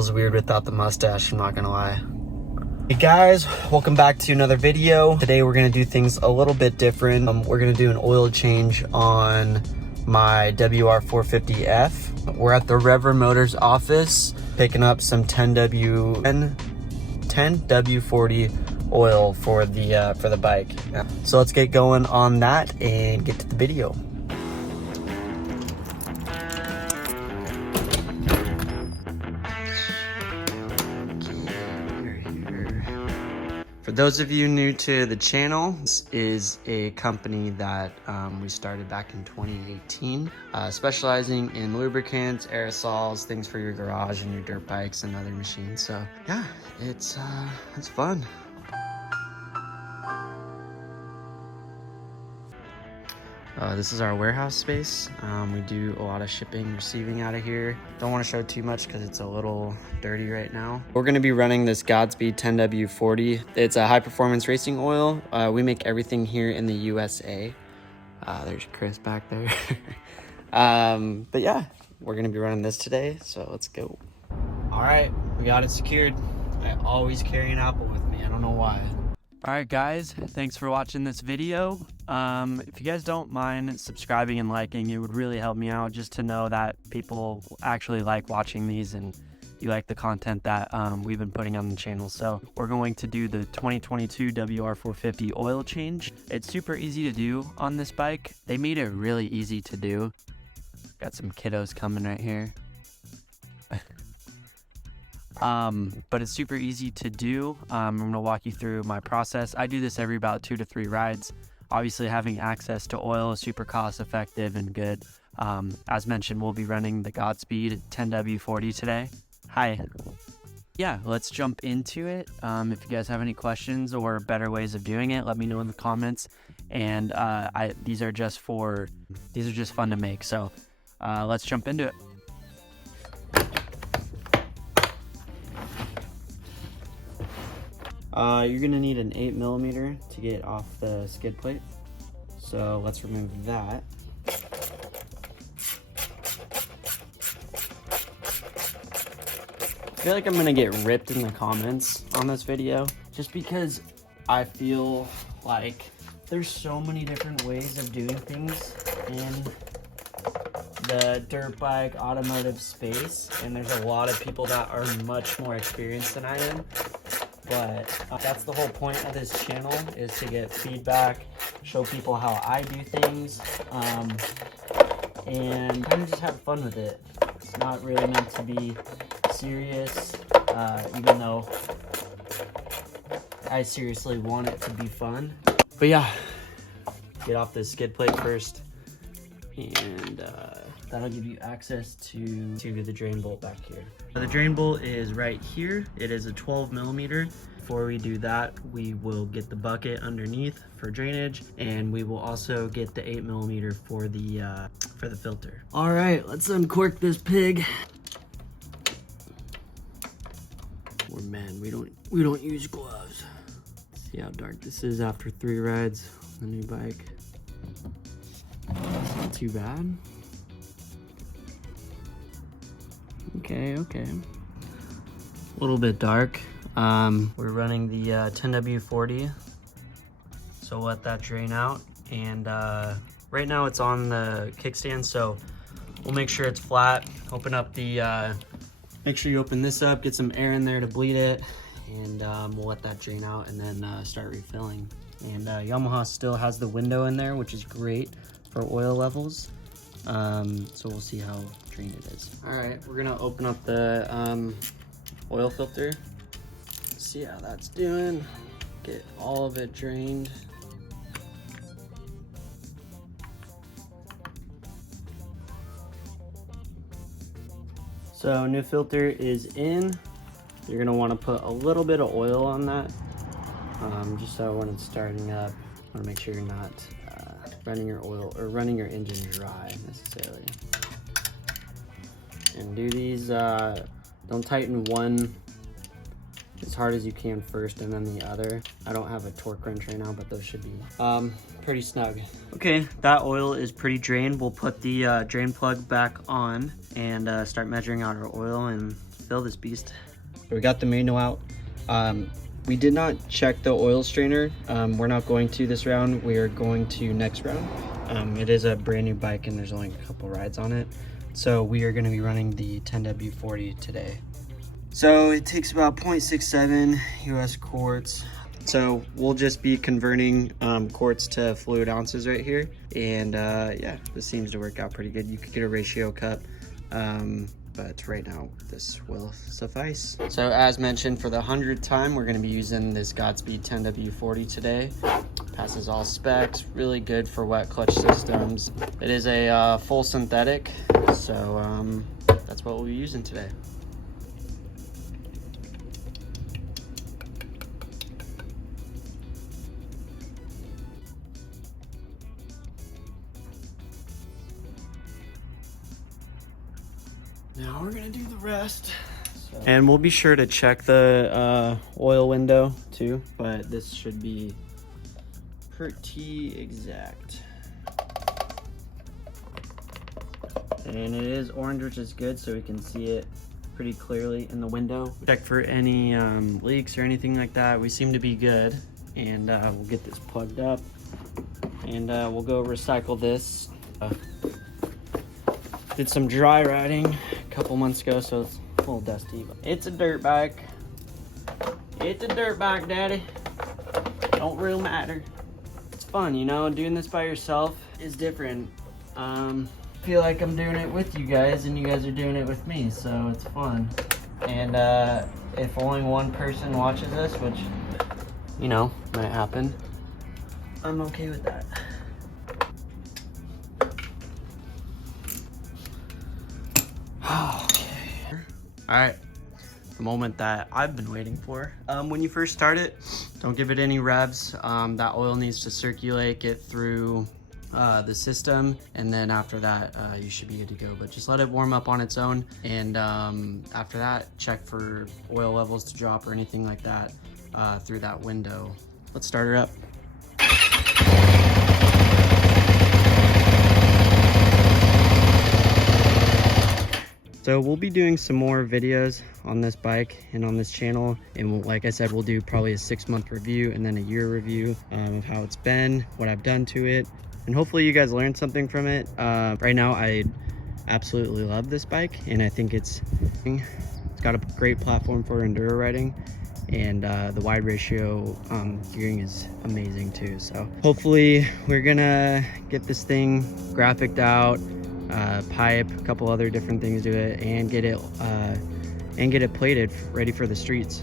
feels weird without the mustache, I'm not gonna lie. Hey guys, welcome back to another video. Today we're gonna do things a little bit different. We're gonna do an oil change on my WR450F. We're at the Reverend Motors office picking up some 10W40 oil for the bike. So let's get going on that and get to the video. For those of you new to the channel, this is a company that we started back in 2018, specializing in lubricants, aerosols, things for your garage and your dirt bikes and other machines. So yeah, it's fun. This is our warehouse space. We do a lot of shipping, receiving out of here. Don't want to show too much because it's a little dirty right now. We're going to be running this Godspeed 10W40. It's a high performance racing oil. We make everything here in the USA. There's Chris back there. But yeah, we're going to be running this today, so let's go. All right, we got it secured. I always carry an apple with me. I don't know why. All right, guys, thanks for watching this video. If you guys don't mind subscribing and liking, it would really help me out just to know that people actually like watching these and you like the content that we've been putting on the channel. So we're going to do the 2022 WR450 oil change. It's super easy to do on this bike. They made it really easy to do. Got some kiddos coming right here. But it's super easy to do. I'm going to walk you through my process. I do this every about 2 to 3 rides. Obviously, having access to oil is super cost effective and good. As mentioned, we'll be running the Godspeed 10W40 today. Hi. Yeah, let's jump into it. If you guys have any questions or better ways of doing it, let me know in the comments. And these are just fun to make. So let's jump into it. You're gonna need an 8mm to get off the skid plate. So let's remove that. I feel like I'm gonna get ripped in the comments on this video just because I feel like there's so many different ways of doing things in the dirt bike automotive space, and there's a lot of people that are much more experienced than I am. But that's the whole point of this channel, is to get feedback, show people how I do things, and kind of just have fun with it. It's not really meant to be serious, even though I seriously want it to be fun. But yeah, get off this skid plate first, and that'll give you access to the drain bolt back here. The drain bolt is right here. It is a 12mm. Before we do that, we will get the bucket underneath for drainage, and we will also get the 8mm for the filter. All right, let's uncork this pig. Or man, we don't use gloves. Let's see how dark this is after 3 rides on the new bike. It's not too bad. Okay. A little bit dark. We're running the 10W40, so we'll let that drain out. And right now it's on the kickstand, so we'll make sure it's flat. Open up the, make sure you open this up, get some air in there to bleed it, and we'll let that drain out and then start refilling. And Yamaha still has the window in there, which is great for oil levels. So we'll see how drained it is. All right, we're gonna open up the oil filter. See how that's doing. Get all of it drained. So new filter is in. You're gonna wanna put a little bit of oil on that, just so when it's starting up, you wanna make sure you're not running your oil or running your engine dry necessarily. And do these, don't tighten one as hard as you can first and then the other. I don't have a torque wrench right now, but those should be pretty snug. Okay, that oil is pretty drained. We'll put the drain plug back on and start measuring out our oil and fill this beast. We got the manual out. We did not check the oil strainer. We're not going to this round. We are going to next round. It is a brand new bike and there's only a couple rides on it. So we are gonna be running the 10W40 today. So it takes about 0.67 US quarts. So we'll just be converting quarts to fluid ounces right here. And yeah, this seems to work out pretty good. You could get a ratio cup, but right now this will suffice. So as mentioned, for the 100th time, we're gonna be using this Godspeed 10W40 today. Passes all specs, really good for wet clutch systems. It is a full synthetic, so that's what we'll be using today. Now we're gonna do the rest. And we'll be sure to check the oil window too, but this should be pretty exact. And it is orange, which is good, so we can see it pretty clearly in the window. Check for any leaks or anything like that. We seem to be good, and we'll get this plugged up, and we'll go recycle this. Did some dry riding a couple months ago, so it's a little dusty. But it's a dirt bike. It's a dirt bike, Daddy. Don't really matter. It's fun, you know, doing this by yourself is different. Feel like I'm doing it with you guys and you guys are doing it with me, so it's fun. And if only one person watches this, which, you know, might happen, I'm okay with that. Okay. All right. The moment that I've been waiting for. When you first start it, don't give it any revs. That oil needs to circulate, get through the system, and then after that you should be good to go. But just let it warm up on its own, and after that, check for oil levels to drop or anything like that through that window. Let's start her up. So we'll be doing some more videos on this bike and on this channel, and like I said, we'll do probably a 6-month review and then a year review of how it's been, what I've done to it, and hopefully you guys learned something from it. Right now I absolutely love this bike, and I think it's got a great platform for enduro riding, and the wide ratio gearing is amazing too. So hopefully we're gonna get this thing graphicked out, pipe, a couple other different things to it, and get it plated ready for the streets.